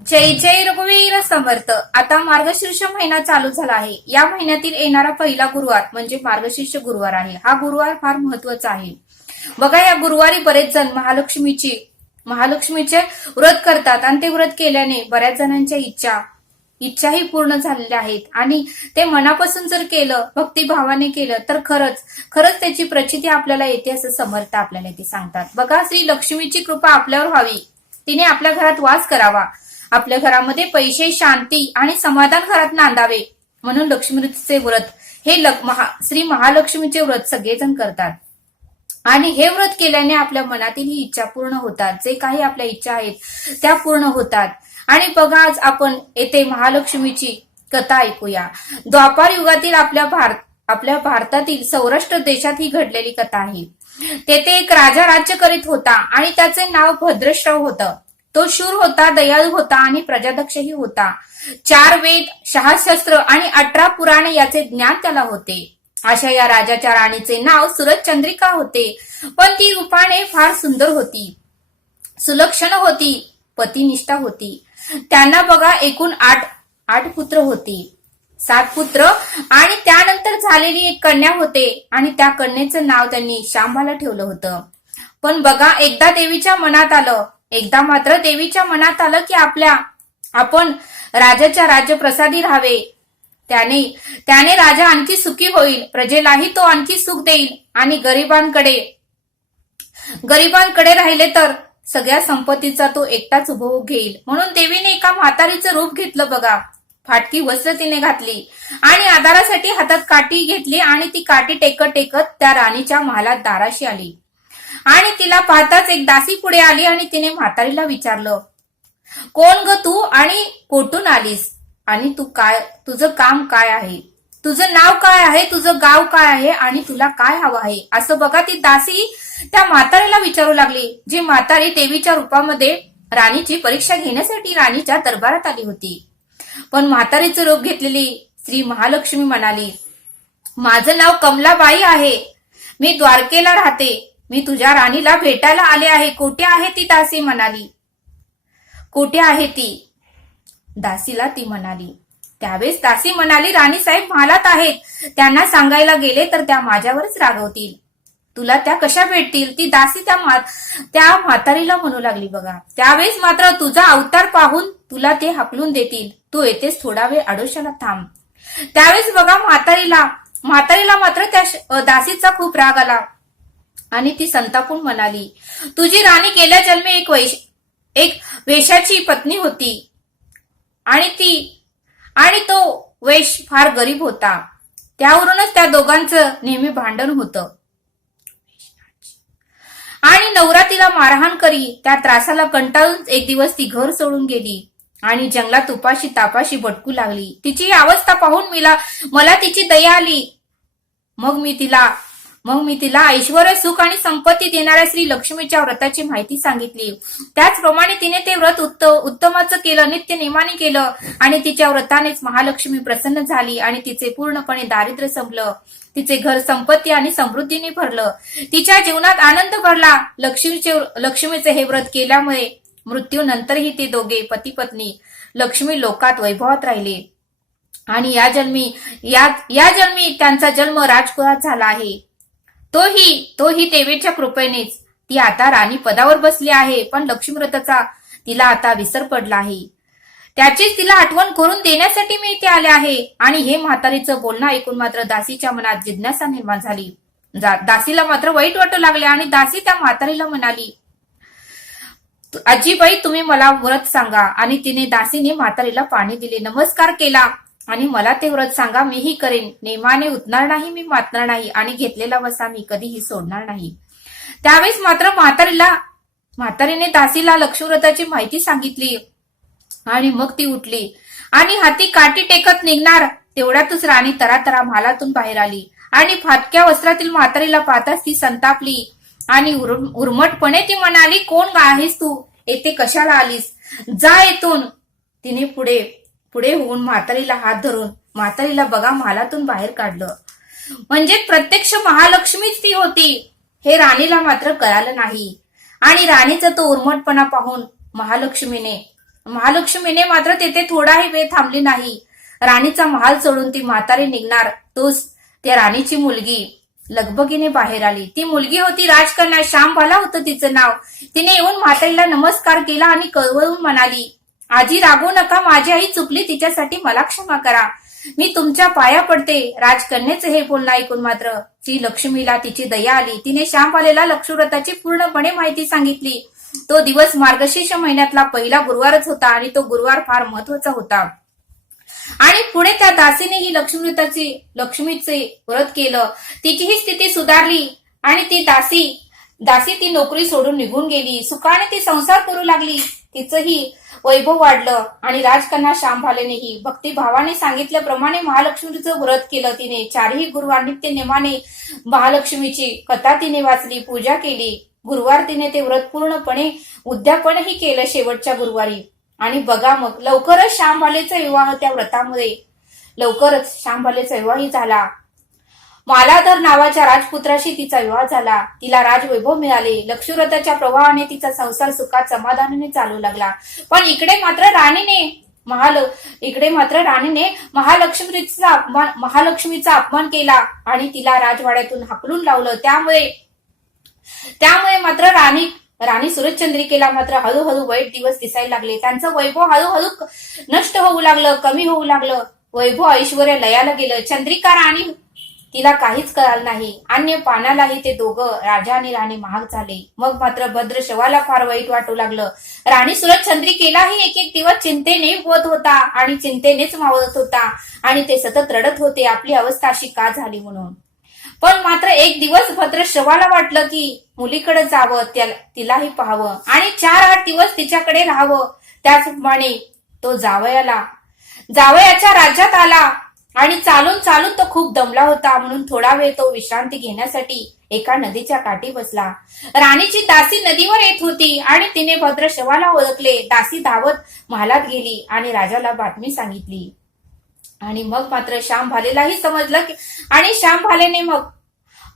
जय जय रघुवीर समर्थ. आता मार्गशीर्ष महिना चालू झाला आहे. या महिन्यातील येणारा पहिला गुरुवार म्हणजे मार्गशीर्ष गुरुवार आहे. हा गुरुवार फार महत्वाचा आहे. बघा, या गुरुवारी बरेच जण महालक्ष्मीचे व्रत करतात आणि ते व्रत केल्याने बऱ्याच जणांच्या इच्छाही पूर्ण झालेल्या आहेत. आणि ते मनापासून जर केलं, भक्तिभावाने केलं तर खरंच त्याची प्रचिती आपल्याला येते असं समर्थ आपल्याला ते सांगतात. बघा, श्री लक्ष्मीची कृपा आपल्यावर व्हावी, तिने आपल्या घरात वास करावा, आपल्या घरामध्ये पैसे, शांती आणि समाधान घरात नांदावे म्हणून लक्ष्मीचे व्रत हे श्री महालक्ष्मीचे व्रत सगळेजण करतात. आणि हे व्रत केल्याने आपल्या मनातील ही इच्छा पूर्ण होतात. जे काही आपल्या इच्छा आहेत त्या पूर्ण होतात. आणि बघा, आज आपण येथे महालक्ष्मीची कथा ऐकूया. द्वापार युगातील आपल्या भारतातील सौराष्ट्र देशात ही घडलेली कथा आहे. तेथे एक राजा राज्य करीत होता आणि त्याचे नाव भद्रश्रव होतं. तो शूर होता, दयाळू होता आणि प्रजादक्षही होता. 4 वेद, 6 शस्त्र आणि 18 पुराणे याचे ज्ञान त्याला होते. अशा या राजाच्या राणीचे नाव सुरचंद्रिका होते. पण ती रूपाने फार सुंदर होती, सुलक्षण होती, पतिनिष्ठा होती. त्यांना बघा एकूण 8 पुत्र होती, 7 पुत्र आणि त्यानंतर झालेली एक कन्या होते. आणि त्या कन्येचं नाव त्यांनी शांभाला ठेवलं होतं. पण बघा, एकदा मात्र देवीच्या मनात आलं की आपण राजाच्या राज्यप्रसादी राहावे. त्याने राजा आणखी सुखी होईल, प्रजेलाही तो आणखी सुख देईल आणि गरिबांकडे राहिले तर सगळ्या संपत्तीचा तो एकटाच उपभोग घेईल. म्हणून देवीने एका म्हातारीचं रूप घेतलं. बघा, फाटकी वस्त्र तिने घातली आणि आधारासाठी हातात काठी घेतली आणि ती काठी टेकत टेकत त्या राणीच्या महालात दाराशी आली. आणि तिला पाहताच एक दासी पुढे आली आणि तिने म्हातारीला विचारलं, कोण ग तू आणि कोठून आलीस आणि तुझं काम काय आहे, तुझं नाव काय आहे, तुझं गाव काय आहे आणि तुला काय हवं आहे, असं बघा ती दासी त्या म्हातारीला विचारू लागली. जी म्हातारी देवीच्या रूपामध्ये राणीची परीक्षा घेण्यासाठी राणीच्या दरबारात आली होती. पण म्हातारीचं रूप घेतलेली श्री महालक्ष्मी म्हणाली, माझं नाव कमलाबाई आहे, मी द्वारकेला राहते, मी तुझ्या राणीला भेटायला आले आहे. कुठे आहे ती, दासी म्हणाली. कुठे आहे ती, दासीला ती म्हणाली. त्यावेळेस दासी म्हणाली, राणीसाहेब महालात आहेत, त्यांना सांगायला गेले तर त्या माझ्यावरच रागवतील, तुला त्या कशा भेटतील. ती दासी त्या म्हातारीला म्हणू लागली. बघा, त्यावेळेस मात्र तुझा अवतार पाहून तुला ते हाकलून देतील, तू येतेच थोडा वेळ आडोशाला थांब. त्यावेळेस बघा, म्हातारीला मात्र त्या दासीचा खूप राग आला आणि ती संतापून म्हणाली, तुझी राणी गेल्या जन्मी एक वेश्याची पत्नी होती आणि तो वेश फार गरीब होता. त्यावरूनच त्या दोघांचं नेहमी भांडण होतं आणि नवरा तिला मारहाण करी. त्या त्रासाला कंटाळून एक दिवस ती घर सोडून गेली आणि जंगलात उपाशी तापाशी भटकू लागली. तिची ही अवस्था पाहून मला तिची दया आली. मग मी तिला ऐश्वर्य, सुख आणि संपत्ती देणाऱ्या श्री लक्ष्मीच्या व्रताची माहिती सांगितली. त्याचप्रमाणे तिने ते व्रत उत्तमाचं केलं, नित्य नेमाने केलं आणि तिच्या व्रतानेच महालक्ष्मी प्रसन्न झाली आणि तिचे पूर्णपणे दारिद्र्य संपलं. तिचे घर संपत्ती आणि समृद्धीने भरलं. तिच्या जीवनात आनंद भरला. लक्ष्मीचे हे व्रत केल्यामुळे मृत्यूनंतरही ते दोघे पती पत्नी लक्ष्मी लोकात वैभवात राहिले आणि या जन्मी त्यांचा जन्म राजकुळात झाला आहे. तोही देवीच्या कृपेनेच ती आता राणी पदावर बसली आहे. पण लक्ष्मी व्रताचा तिला आता विसर पडला आहे. त्याचीच तिला आठवण करून देण्यासाठी मी इथे आले आहे. आणि हे म्हातारीचं बोलणं ऐकून मात्र दासीच्या मनात जिज्ञासा निर्माण झाली. दासीला मात्र वाईट वाटू लागले आणि दासी त्या म्हातारीला म्हणाली, आजीबाई, तुम्ही मला व्रत सांगा. आणि दासीने म्हातारीला पाणी दिले, नमस्कार केला आणि मला ते व्रत सांगा, मीही करेन. नेमाने उतणार नाही, मी मातणार नाही आणि घेतलेला वसा मी कधीही सोडणार नाही. त्यावेळेस मात्र म्हातारीने दासीला लक्ष्मी व्रताची माहिती सांगितली आणि मग ती उठली आणि हाती काठी टेकत निघणार तेवढ्यातच राणी तरातरा महालातून बाहेर आली आणि फाटक्या वस्त्रातील म्हातारीला पाहताच ती संतापली आणि उर्मटपणे ती म्हणाली, कोण आहेस तू, येथे कशाला आलीस, जा येथून. तिने पुढे होऊन म्हातारीला हात धरून म्हातारीला बघा महालातून बाहेर काढलं. म्हणजे प्रत्यक्ष महालक्ष्मीच ती होती हे राणीला मात्र कळालं नाही. आणि राणीचा तो उर्मटपणा पाहून महालक्ष्मीने महालक्ष्मीने मात्र तेथे थोडाही वेळ थांबली नाही. राणीचा महाल सोडून ती म्हातारी निघणार तोच त्या राणीची मुलगी लगबगीने बाहेर आली. ती मुलगी होती राजकन्या. श्यामबाला होतं तिचं नाव. तिने येऊन म्हातारीला नमस्कार केला आणि कळवळून म्हणाली, आजी रागवू नका, माझी आई चुकली, तिच्यासाठी मला क्षमा करा. मी तुमच्या पाया पडते. राजकन्याचे हे बोलणं ऐकून मात्र श्री लक्ष्मीला तिची दया आली. तिने श्यामबालेला लक्ष्मीव्रताची पूर्णपणे माहिती सांगितली. तो दिवस मार्गशीर्ष महिन्यातला पहिला गुरुवारच होता आणि तो गुरुवार फार महत्वाचा होता. आणि पुढे त्या दासीनेही लक्ष्मीचे व्रत केलं. तिचीही स्थिती सुधारली आणि ती दासी ती नोकरी सोडून निघून गेली. सुखाने ती संसार करू लागली. तिचंही वैभव वाढलं आणि राजकन्या श्यामबालेनेही भक्तिभावाने सांगितल्याप्रमाणे महालक्ष्मीचं व्रत केलं. तिने 4ही गुरुवार नित्य नेमाने महालक्ष्मीची कथा तिने वाचली, पूजा केली. गुरुवार तिने ते व्रत पूर्णपणे उद्यापनही केलं शेवटच्या गुरुवारी. आणि बघा मग लवकरच श्यामबालेचा विवाह त्या व्रतामध्ये लवकरच श्यामबालेचा विवाहही झाला. मालाधर नावाच्या राजपुत्राशी तिचा विवाह झाला. तिला राजवैभव मिळाले. लक्ष्मीव्रताच्या प्रवाहाने तिचा संसार सुखात समाधानाने चालू लागला. पण इकडे मात्र राणीने महालक्ष्मीचा अपमान केला आणि तिला राजवाड्यातून हाकलून लावलं. त्यामुळे मात्र राणी सूरजचंद्रिकेला मात्र हळूहळू वाईट दिवस दिसायला लागले. त्यांचं वैभव हळूहळू नष्ट होऊ लागलं, कमी होऊ लागलं. वैभव ऐश्वर्या लयाला गेलं. चंद्रिका राणी तिला काहीच कळालं नाही. अन्य पानालाही ते दोघं राजा आणि राणी महाग झाले. मग मात्र भद्रशवाला फार वाईट वाटू लागलं. राणी सूरजचंद्रिकेलाही एक एक दिवस चिंतेने होत होता आणि चिंतेनेच मावळत होता आणि ते सतत रडत होते आपली अवस्था अशी का झाली म्हणून. पण मात्र एक दिवस भद्रश्रवाला वाटलं की मुलीकडे जावं, तिलाही पाहावं आणि 4-8 दिवस तिच्याकडे राहावं. त्याचप्रमाणे तो जावयाच्या राज्यात आला आणि चालून तो खूप दमला होता. म्हणून थोडा वेळ तो विश्रांती घेण्यासाठी एका नदीच्या काठी बसला. राणीची दासी नदीवर येत होती आणि तिने भद्रश्रवाला ओळखले. दासी धावत महालात गेली आणि राजाला बातमी सांगितली. आणि मग मात्र श्यामबालेलाही समजलं आणि श्यामबालेने मग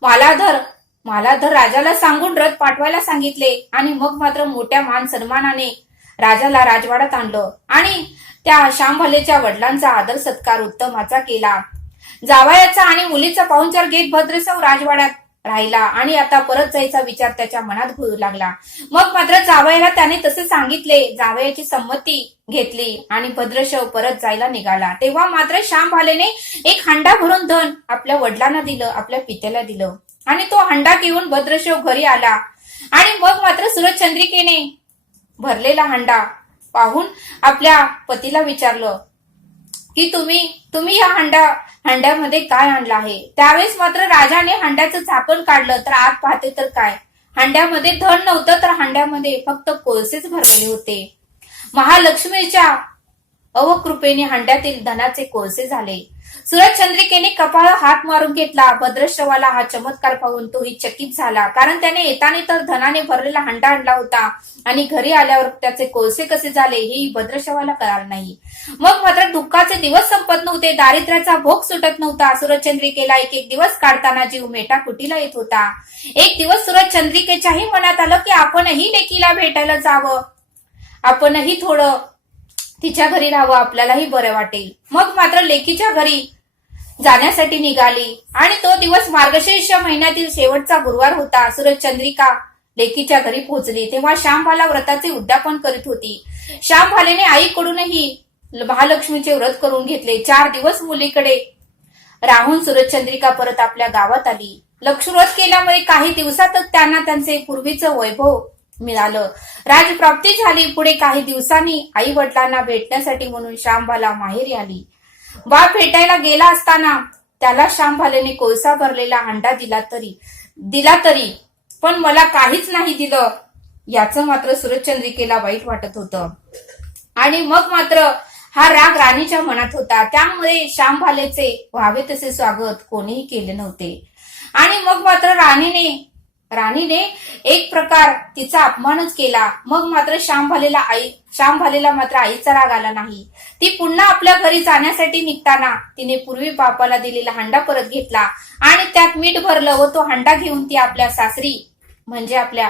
मालाधर राजाला सांगून रथ पाठवायला सांगितले. आणि मग मात्र मोठ्या मान सन्मानाने राजाला राजवाड्यात आणलं आणि त्या श्यामबालेच्या वडिलांचा आदर सत्कार उत्तमाचा केला. जावयाचा आणि मुलीचा पाहुणचार घेत भद्रशव राजवाड्यात राहिला आणि आता परत जायचा विचार त्याच्या मनात घुळू लागला. मग मात्र जावयाला त्याने तसे सांगितले. जावयाची संमती घेतली आणि भद्रशव परत जायला निघाला. तेव्हा मात्र श्यामबालेने एक हंडा भरून धन आपल्या वडिलांना दिलं, आपल्या पित्याला दिलं आणि तो हंडा घेऊन भद्रशव घरी आला. आणि मग मात्र सूरजचंद्रिकेने भरलेला हंडा पाहून आपल्या पतीला विचारलं की तुम्ही या हंड्यामध्ये काय आणलं आहे. त्यावेळेस मात्र राजाने हंड्याचं झाकण काढलं तर आत पाहते तर काय, हंड्यामध्ये धन नव्हतं तर हंड्यामध्ये फक्त कोळसेच भरलेले होते. महालक्ष्मीच्या अवकृपेने हंड्यातील धनाचे कोळसे झाले. सूरजचंद्रिकेने कपाळावर हात मारून घेतला. भद्रश्रवाला हा चमत्कार पाहून तोही चकित झाला, कारण त्याने येताना तर धनाने भरलेला हंडा आणला होता आणि घरी आल्यावर त्याचे कोळसे कसे झाले हेही भद्रश्रवाला कळालं नाही. मग मात्र दुःखाचे दिवस संपत नव्हते, दारिद्र्याचा भोग सुटत नव्हता. सूरजचंद्रिकेला एक एक दिवस काढताना जीव मेटाकुटीला येत होता. एक दिवस सूरजचंद्रिकेच्याही मनात आलं की आपणही लेकीला भेटायला जावं, आपणही थोडं तिच्या घरी राहावं, आपल्यालाही बरं वाटेल. मग मात्र लेकीच्या घरी जाण्यासाठी निघाली आणि तो दिवस मार्गशीर्ष महिन्यातील शेवटचा गुरुवार होता. सूरजचंद्रिका लेकीच्या घरी पोहोचली तेव्हा श्यामबाला व्रताचे उद्यापन करीत होती. श्यामबालेने आईकडूनही महालक्ष्मीचे व्रत करून घेतले. 4 दिवस मुलीकडे राहून सूरजचंद्रिका परत आपल्या गावात आली. लक्ष्मीव्रत केल्यामुळे काही दिवसातच त्यांना त्यांचे पूर्वीचं वैभव मिळालं, राजप्राप्ती झाली. पुढे काही दिवसांनी आई वडिलांना भेटण्यासाठी म्हणून श्यामबाला माहेरी आली. बाप भेटायला गेला असताना त्याला श्यामबालेने कोळसा भरलेला हंडा दिला तरी पण मला काहीच नाही दिलं, याचं मात्र सूरजचंद्रिकेला वाईट वाटत होतं. आणि मग मात्र हा राग राणीच्या मनात होता. त्यामुळे श्यामबालेचे व्हावे तसे स्वागत कोणीही केले नव्हते. आणि मग मात्र राणीने एक प्रकार तिचा अपमानच केला. मग मात्र श्यामबालेला मात्र आईचा राग आला नाही. ती पुन्हा आपल्या घरी जाण्यासाठी निघताना तिने पूर्वी बापाला दिलेला हंडा परत घेतला आणि त्यात मीठ भरलं व तो हंडा घेऊन ती आपल्या सासरी म्हणजे आपल्या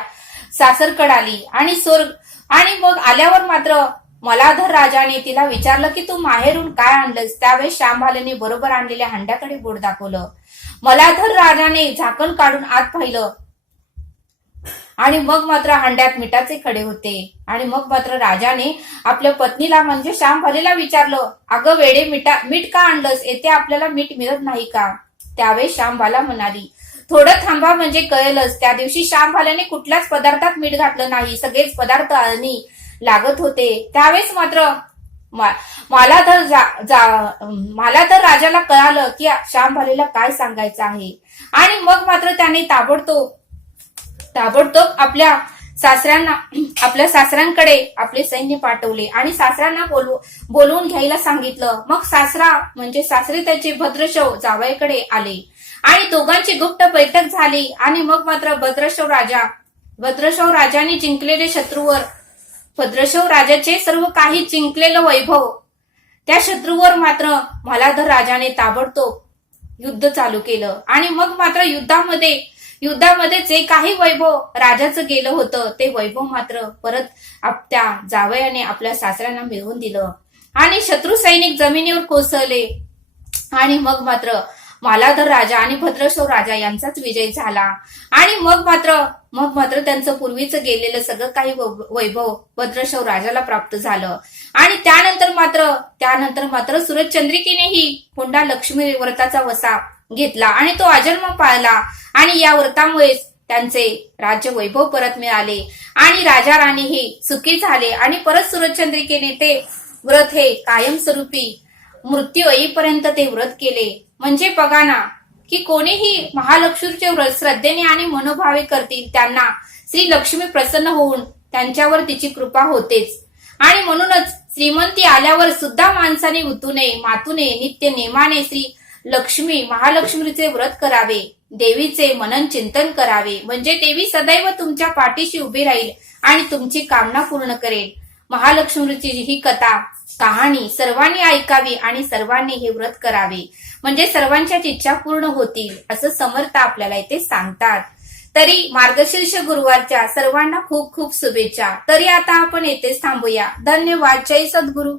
सासरकडे आली. आणि मग आल्यावर मात्र मलाधर राजाने तिला विचारलं की तू माहेरून काय आणलंस. त्यावेळेस श्यामबालेने बरोबर आणलेल्या हंड्याकडे बोट दाखवलं. मलाधर राजाने झाकण काढून आत पाहिलं आणि मग मात्र हंड्यात मिठाचे खडे होते. आणि मग मात्र राजाने आपल्या पत्नीला म्हणजे श्यामबालेला विचारलं, अगं वेडे, मीठ का आणलंस? येथे आपल्याला मीठ मिळत नाही का? त्यावेळेस श्यामबाला म्हणाली, थोडं थांबा म्हणजे कळेलच. त्या दिवशी श्यामबाल्याने कुठल्याच पदार्थात मीठ घातलं नाही. सगळेच पदार्थ अळणी लागत होते. त्यावेळेस मात्र मला तर राजाला कळालं की श्यामबालेला काय सांगायचं आहे. आणि मग मात्र त्याने ताबडतोब आपल्या सासऱ्यांकडे आपले सैन्य पाठवले आणि सासऱ्यांना बोलवून घ्यायला सांगितलं. मग सासरे त्याचे भद्रशव जावयाकडे आले आणि दोघांची गुप्त बैठक झाली. आणि मग मात्र भद्रशव राजाने जिंकलेले शत्रूवर, भद्रशव राजाचे सर्व काही जिंकलेलं वैभव, त्या शत्रूवर मात्र मलाधर राजाने ताबडतोब युद्ध चालू केलं. आणि मग मात्र युद्धामध्ये जे काही वैभव राजाचं गेलं होतं ते वैभव मात्र परत त्या जावयाने आपल्या सासऱ्यांना मिळवून दिलं. आणि शत्रू सैनिक जमिनीवर कोसळले. आणि मग मात्र मलाधर राजा आणि भद्रशव राजा यांचाच विजय झाला. आणि मग मात्र त्यांचं पूर्वीचं गेलेलं सगळं काही वैभव भद्रशव राजाला प्राप्त झालं. आणि त्यानंतर मात्र सूरजचंद्रिकेनेही पुन्हा लक्ष्मी व्रताचा वसा घेतला आणि तो अजन्म पाळला. आणि या व्रतामुळेच त्यांचे राज्य वैभव परत मिळाले आणि राजा राणीही सुखी झाले. आणि परत सूरजचंद्रिकेने ते व्रत हे कायमस्वरूपी मृत्यू येईपर्यंत ते व्रत केले. म्हणजे बघा ना की कोणीही महालक्ष्मीचे व्रत श्रद्धेने आणि मनोभावे करतील त्यांना श्री लक्ष्मी प्रसन्न होऊन त्यांच्यावर तिची कृपा होतेच. आणि म्हणूनच श्रीमंती आल्यावर सुद्धा माणसाने मातूने नित्य नेमाने श्री लक्ष्मी महालक्ष्मीचे व्रत करावे, देवीचे मनन चिंतन करावे. म्हणजे देवी सदैव तुमच्या पाठीशी उभी राहील आणि तुमची कामना पूर्ण करेल. महालक्ष्मीची ही कहाणी सर्वांनी ऐकावी आणि सर्वांनी हे व्रत करावे म्हणजे सर्वांच्या इच्छा पूर्ण होतील असं समर्थ आपल्याला इथे सांगतात. तरी मार्गशीर्ष गुरुवारच्या सर्वांना खूप खूप शुभेच्छा. तरी आता आपण येथेच थांबूया. धन्यवाद. जय सद्गुरू.